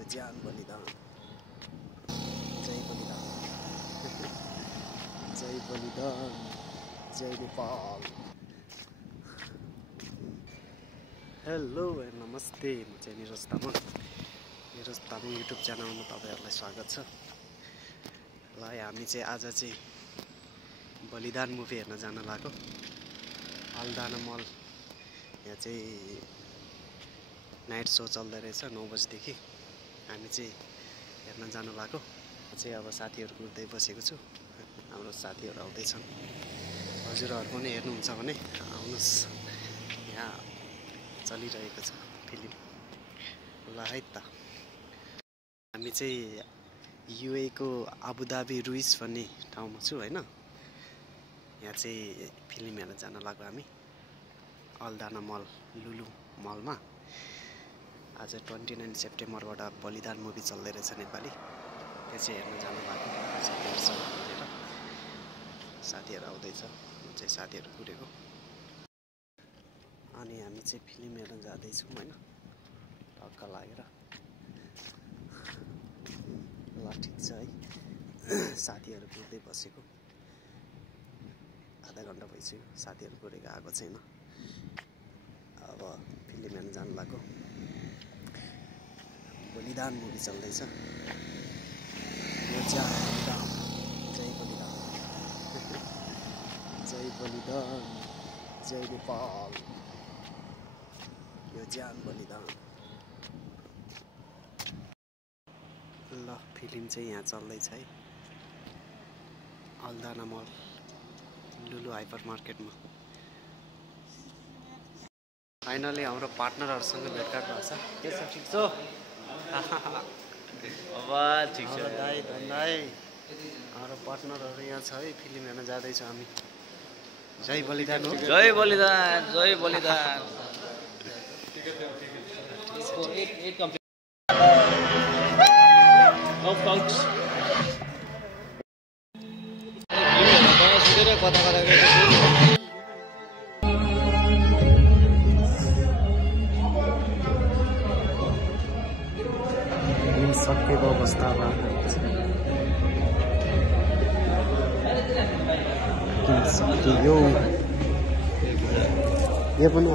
यो ज्यान बलिदान जय बलिदान जय बलिदान जय नेपाल। हेलो एन्ड नमस्ते, म चाहिँ निरज तामाङ युट्युब च्यानलमा तपाईहरुलाई स्वागत छ। ल हामी चाहिँ आज चाहिँ बलिदान मुभी हेर्न जान लाग्यो अल्दाना मल। यहाँ चाहिँ नाइट सो चल्दै रहेछ 9 बजेदेखि। हामी चाहिँ हेर्न जान लाग्यो। म चाहिँ अब साथीहरु कुर्दै बसेको छु। हाम्रो साथीहरु आउँदैछन्। हजुरहरु पनि हेर्नुहुन्छ भने आउनुस्। यहाँ चलिरहेको छ फिल्म। ल है त। हामी चाहिँ युए को अबुधाबी रुइस भन्ने ठाउँमा छु हैन। यहाँ चाहिँ फिल्म हेर्न जान लाग्यो हामी अल्दाना मल लुलु मलमा। आज 29 सेप्टेम्बरबाट बलिदान मुभी चल्दै रहेछ नेपाली। त्यो चाहिँ हेर्न जान लाग्यो साथीहरु आउँदैछ। म चाहिँ साथीहरु कुरेको अनि हामी चाहिँ फिल्म हेर्न जाँदैछौँ हैन। टक्क लागेर ल ठिक छ है। साथीहरु कुर्दै बसेको आधा घण्टा भइसक्यो। साथीहरु कुरेको आएको छैन। अब फिल्म हेर्न जान लाग्यो। बलिदान मुभी चल्दैछ। यो ज्यान बलिदान जय बलिदान जय बलिदान जय नेपाल। यो ज्यान बलिदान। ल फिल्म चाहिँ यहाँ चल्दैछ है अल्दाना मल लुलु हाइपर मार्केटमा। फाइनली हाम्रो पार्टनरहरुसँग भेटघाट भएको छ। के छ ठीक छ? अब ठीक छ दाइ धन्दाइ। हाम्रो पार्टनरहरु यहाँ छ है। फिल्म हेर्न जाँदै छौं हामी। जय बलिदान हो। जय बलिदान जय बलिदान। एक कंप्लीट नो काउच कता कता सकेको अवस्थामा यो पनि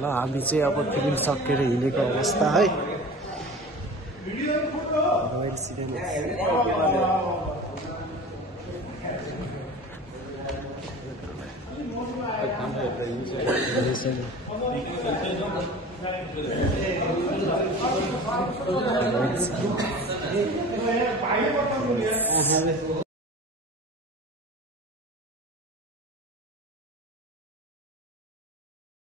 ल हामी चाहिँ अब फिल्म सकेर हिँडेको अवस्था है। Royal cinema